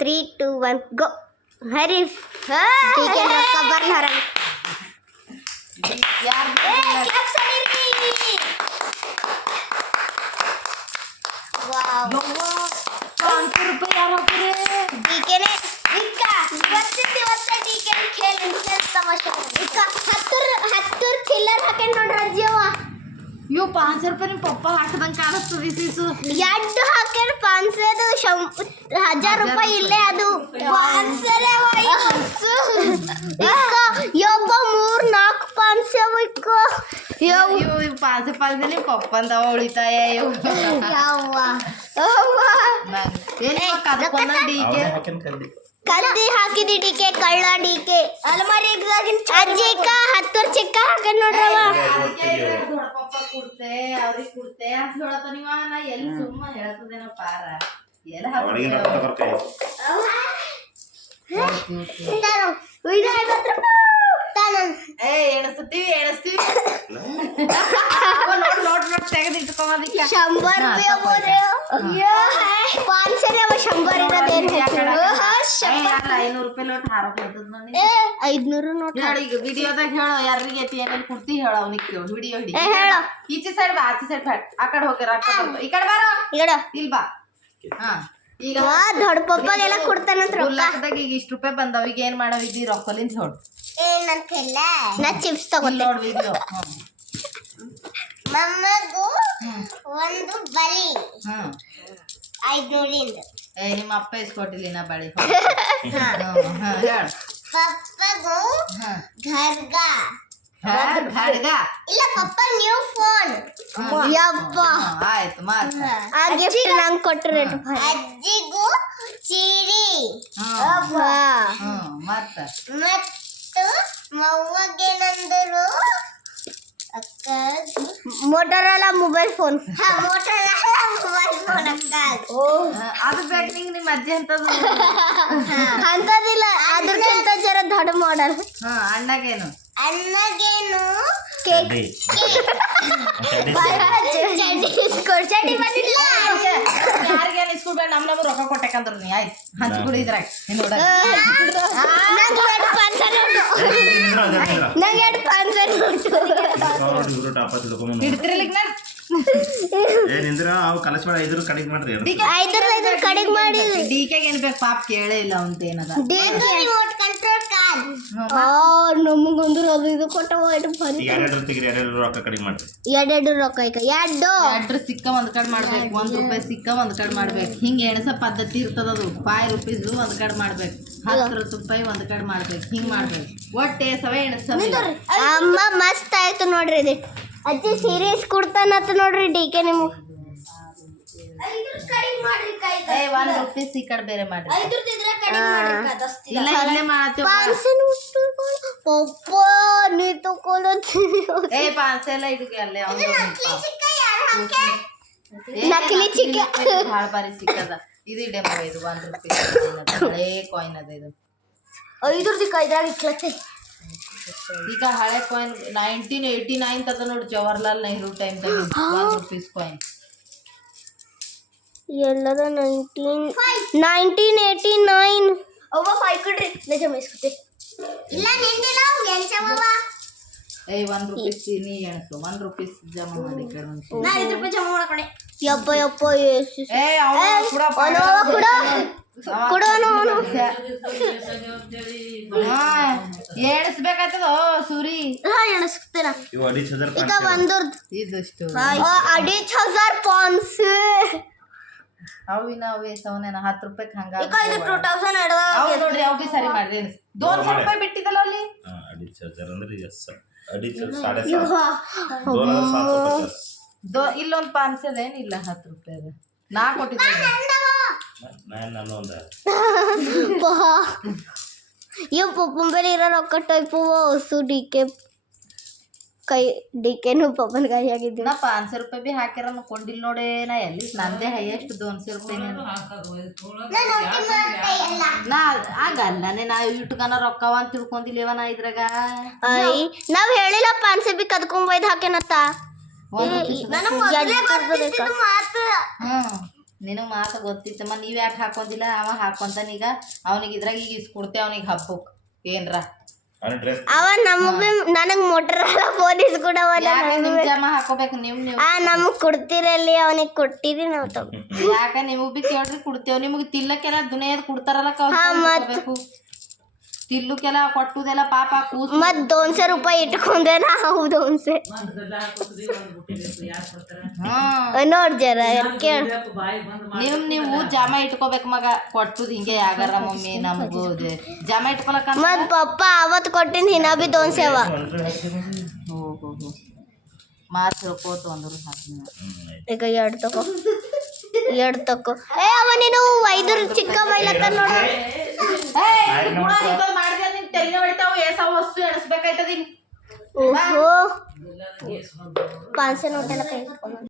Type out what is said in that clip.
3, 2, 1 ಗೋ. ಹರಿ DK ರೊಕ್ಕ ಬರ್ಲಾರ DK चिल्लर हाके नोड्री अव ಇವು 500 ರೂಪಾಯಿ ನಿಮ್ಮ ಪಪ್ಪ ಹಾಕದಂಗೆ ಕಾಣಿಸ್ತದೆ ಸೀಸು ಎರಡು ಹಾಕ್ಯಾರ 500 1000 ರೂಪಾಯಿ ಇಲ್ಲೇ ಅದು 500 ಯಬ್ಬ 3-4 500 ಇವು 500 ನಿಮ್ಮ ಪಪ್ಪಂದ ಉಳಿತಾಯ ಇವು ಎಲ್ಲಿ ಕದ್ಕೊಂಡ ಡಿಕೆ ಕದ್ದಿ ಹಾಕಿದಿ ಡಿಕೆ ಕಳ್ಳ ಡಿಕೆ ಅಲ್ಮಾರಿ ಅಜ್ಜಿ 10 ಚಿಕ್ಕ ಹಾಕ ನೋಡ್ರವ ಪಪ್ಪ ಕೊಡ್ತೆ ಅವ್ರಿಗೆ ಕೊಡ್ತೆ ಅಂತ ಹೇಳತ್ತ ನೀವ ನಾ ಎಲ್ಲಿ ಸುಮ್ಮ ಹೇಳ್ತದೇನೋ ಪಾರ ಎಲ್ಲ ಎಣಿಸ್ತೀವಿ ನೋಡ್ ತೆಗೆದು ಇಟ್ಕೊಂಬದಿಕ್ಕ 500 ರೂಪಾಯಿ ಲೋಟ್ ಹಾರೋಕ್ಲತ್ತದ ನೋಡಿ 500 ನೋಟ್ ಹೇಳ ಈಗ ವಿಡಿಯೋದಾಗ ಹೇಳೋ ಯಾರಿಗೆ ಏನೇನು ಕೊಡ್ತಿ ಹೇಳ ಅವನಿಗೆ ಕೇಳು ವಿಡಿಯೋ ಹಿಡಿ ಈಚೆ ಸೈಡ್ ಬಾ ಆಚೆ ಸೈಡ್ ಬ್ಯಾಟ್ ಆ ಕಡೆ ಹೋಗ್ಯಾರ ಈ ಕಡೆ ಬಾರೋ ಇಲ್ಲಿ ಬಾ ಹಾ ಈಗ ದೊಡ್ಡ ಪಪ್ಪಗೆಲ್ಲ ಕೊಡ್ತಾನಂತ ಗುಲ್ಲಾಕದಾಗ ಈಗ ಇಷ್ಟು ರೂಪಾಯಿ ಬಂದವ ಈಗ ಏನ್ ಮಾಡವಿದ್ದಿ ರೊಕ್ಕಲಿಂದ ಹೇಳು ಏನಂತಿಲ್ಲ ನಾ ಚಿಪ್ಸ್ ತಗೊಂಡೆ ನೋಡ್ ವಿಡಿಯೋ ಮಮ್ಮಗೂ ಒಂದು ಬಲಿ 500 ನಿಮ್ಮ ಅಪ್ಪ ಇಸ್ಕೊಟ್ಟಿಲ್ಲ ನಾ ಬಳಿ ಹೇಳ ಪಪ್ಪಗೂ ಖಡ್ಗ ಇಲ್ಲ ಪಪ್ಪ ನ್ಯೂ ಫೋನ್ ಯಪ್ಪ ಆಯ್ತು ಮಾತ ಆ ಗಿಫ್ಟ್ ನಂಗೆ ಕೊಟ್ಟರೆ ಅಜ್ಜಿಗೂ ಸೀರೆ ಮತ್ತ ಮತ್ತು ಮವ್ವಗೇನಂದರು ಅಕ್ಕ Motorola mobile phone Motorola mobile phone ಅಕ್ಕ ಅದು ಬೇಕು ನಿಂಗೆ ನಿಮ್ಮ ಅಜ್ಜಿ ಅಂತದ್ದು ಅಂತದಿಲ್ಲ ಅದ್ರಕ್ಕಿಂತ ಜರ ದೊಡ್ಡ ಮಾಡಲ್ ಅಣ್ಣಗೇನು ಕೇಕ್ ಚಡ್ಡಿ ಬಂದಿಲ್ಲ ಯಾರಿಗೇನು ಇಸ್ಕೊಡ್ಬೇಡ ನಮ್ಮ ರೊಕ್ಕ ಕೊಟ್ಟೆಕಂದ್ರು ನೀ ಆಯ್ತು ಹಂಚ್ಕೊಡಿ ಇದ್ರಾಗ ನಂಗೆ 500 ಹಿಡ್ತಿರ್ಲಿಕ್ಕೆ ಕಡೆಗೆ ಮಾಡಿ ಡಿಕೆಗೆ ಏನ್ ಬೇಕು ಪಾಪ ಕೇಳೇ ಇಲ್ಲ ಅಂತ ಏನದ ನಮಗೊಂದು ಅದು ಇದು ಕೊಟ್ಟ ಎರಡು ರೊಕ್ಕ ಈಗ ಎರಡು ಸಿಕ್ಕ ಒಂದ್ ಕಡೆ ಮಾಡ್ಬೇಕು ₹1 ಸಿಕ್ಕ ಒಂದ್ ಕಡೆ ಮಾಡ್ಬೇಕು ಹಿಂಗೆ ಎಣಸ ಪದ್ಧತಿ ಇರ್ತದ ಅದು ₹5 ಒಂದ್ ಕಡೆ ಮಾಡ್ಬೇಕು ₹10 ಒಂದ್ ಕಡೆ ಮಾಡ್ಬೇಕು ಹಿಂಗ್ ಮಾಡ್ಬೇಕು ಒಟ್ಟೆ ಸವೆ ಎಣಸವೆ ಅಮ್ಮ ಮಸ್ತ್ ಆಯ್ತು ನೋಡ್ರಿ ಇದು ಅಜ್ಜಿ ಸೀರೀಸ್ ಕೊಡ್ತಾನತ್ತ ನೋಡ್ರಿ ಡಿಕೆ ನಿಮ್ಗೆ ₹1 ಈ ಕಡೆ ಬೇರೆ ಮಾಡಿ ಇಲ್ಲ ಇಲ್ಲೇ ಮಾಡ್ತೀವಿ ಪಪ್ಪ ನೀ ತಕೊಳ್ಳೋ 500 ಎಲ್ಲ ಇದಕ್ಕೆ ಅಲ್ಲೇ ನಕಲಿ ಚಿಕ್ಕ ಭಾಳ ಬಾರಿ ಸಿಕ್ಕದ ಇದು ಇಡೆ ಮಗ ಇದು ₹1 ಹಳೆ ಕಾಯಿನ್ ಅದ ಇದು 5 ಇದ್ರಾಗ ಇಕ್ಲತ್ತೆ ಈಗ ಹಳೆ ಕಾಯಿನ್ 1989 ತದ ನೋಡಿ ಜವಾಹರ್ಲಾಲ್ ನೆಹರು ಟೈಮ್ ₹1 ಕಾಯಿನ್ ಎಲ್ಲದ 1989 ಅವ್ವ 5 ಕೊಡ್ರಿ ನಿಜ ಮೇಸ್ಕೊತೆ ಇಲ್ಲ ನಿಂದಿಲ್ಲ ಎನ್ಸವವ ₹1 ನೀ ಎಣಸು ₹1 ಜಮಾ ಮಾಡಿ ಕಡೆ ನಾ ₹5 ಜಮಾ ಮಾಡ್ಕೊಂಡೆ ಯಪ್ಪ ಎಣಿಸ್ಬೇಕಾಗ್ತದ ಸೂರಿ ಎಣಿಸ್ತೀರ ಈಗ ಇದಷ್ಟು 2500 ಅವಿನ ಅವೇ ಸೌನೇನ ₹10 ಹಂಗ ನೋಡ್ರಿ ಅವ್ ಬಿ ಸರಿ ಮಾಡ್ರಿ ₹200 ಬಿಟ್ಟಿದ್ದಲ್ಲ ಅಲ್ಲಿ ಇಲ್ಲೊಂದು 500 ಏನಿಲ್ಲ ₹10 ನಾ ಕೊಟ್ಟಿದ್ದೆ ಇವ್ ಪಪ್ಪನ ಬಳಿ ಇರೋ ರೊಕ್ಕ ಟೈಪು ಹೊಸು ಡಿಕೆ ಕೈ ಡಿಕೆನು ಪಪ್ಪನ ಕೈ ಆಗಿದ್ದು ನಾ ₹500 ಬಿ ಹಾಕ್ಯಾರ ಕೊಂಡಿಲ್ ನೋಡೇ ನಾ ಎಲ್ಲಿ ನಂದೇ ಹೈಯೆಸ್ಟ್ ₹200 ನಾ ಆಗಲ್ಲ ನಾ ಇಟ್ಕನ ರೊಕ್ಕವ ಅಂತ ತಿಳ್ಕೊಂಡಿಲ್ಲೇವ ನಾ ಇದ್ರಾಗ ನಾವ್ ಹೇಳಿಲ್ಲ 500 ಬಿ ಕದ್ಕೊಂಡ್ ಒಯ್ದು ಹಾಕೇನತ್ತ ನಿನಗೆ ಮಾತು ಗೊತ್ತಿತ್ತಮ್ಮ, ನೀವು ಯಾಕೆ ಹಾಕೊಂದಿಲ್ಲ? ಅವ ಹಾಕೊಂತಾನ ಈಗ. ಅವನಿಗೆ ಇದ್ರಾಗ ಈಗ ಇಸ್ಕೊಡ್ತೇವೆ ಅವನಿಗೆ ಹಬ್ಬಕ್ಕೆ ಏನ್ರ. ಅವ ನಮಗೆ ನನಗೆ ಮೋಟರಲ್ಲ ಫೋನ್ ಇಸ್ಕೊಡವ. ಯಾಕೆ ನಿಮ್ ಜಾಮ ಹಾಕೋಬೇಕು ನೀವು? ನಮಗೆ ಕೊಡ್ತಿರಲ್ಲಿ ಅವನಿಗೆ ಕೊಟ್ಟಿರಿ ನಾವು ತಗೋ. ಯಾಕೆ ನಿಮಗೆ ಬಿ ಕೇಳ್ರಿ ಕೊಡ್ತೇವೆ. ನಿಮಗೆ ತಿಲ್ಲಕ್ಕೆಲ್ಲ ದುನಿಯದ್ ಕೊಡ್ತಾರಲ್ಲ ಬೇಕು. ತಿಲ್ಲುಕೆಲ್ಲ ಕೊಟ್ಟುದೆಲ್ಲ ಪಾಪ ಕೂಸು. ಮತ್ 200 ರೂಪಾಯಿ ಇಟ್ಕೊಂಡೆ ನಾವು 200. ನೋಡ್ ಜರ ಕೇಳ. ನೀವು ಜಾಮ ಇಟ್ಕೋಬೇಕು ಮಗ. ಕೊಟ್ಟುದ್ ಹಿಂಗೆ ಯಾಗಾರ ಮಮ್ಮಿ ನಮಗೂ ಜಾಮ ಇಟ್ಕೊಳಕ. ಮತ್ ಪಪ್ಪ ಅವತ್ ಕೊಟ್ಟಿನ ಹಿನ ಬಿ 200 ಅವ. ಮಾತು ತಿಳ್ಕೋತು ಅಂದ್ರು ಈಗ 2 ತಗೋ. 2 ತಗೋ. ಏ ಅವ ನೀನು 5 ಚಿಕ್ಕ ಬೈಲತ್ತ ನೋಡ. ಮಾಡಿದ್ರೆ ನಿನ್ ತೆಲಿನ ಹೊಡಿತಾವ. ಏಸಾವ ವಸ್ತು ಎಣಿಸ್ಬೇಕಾಯ್ತದ. ಓಹೋ 500 ನೋಟೆಲ್ಲ ಕೈ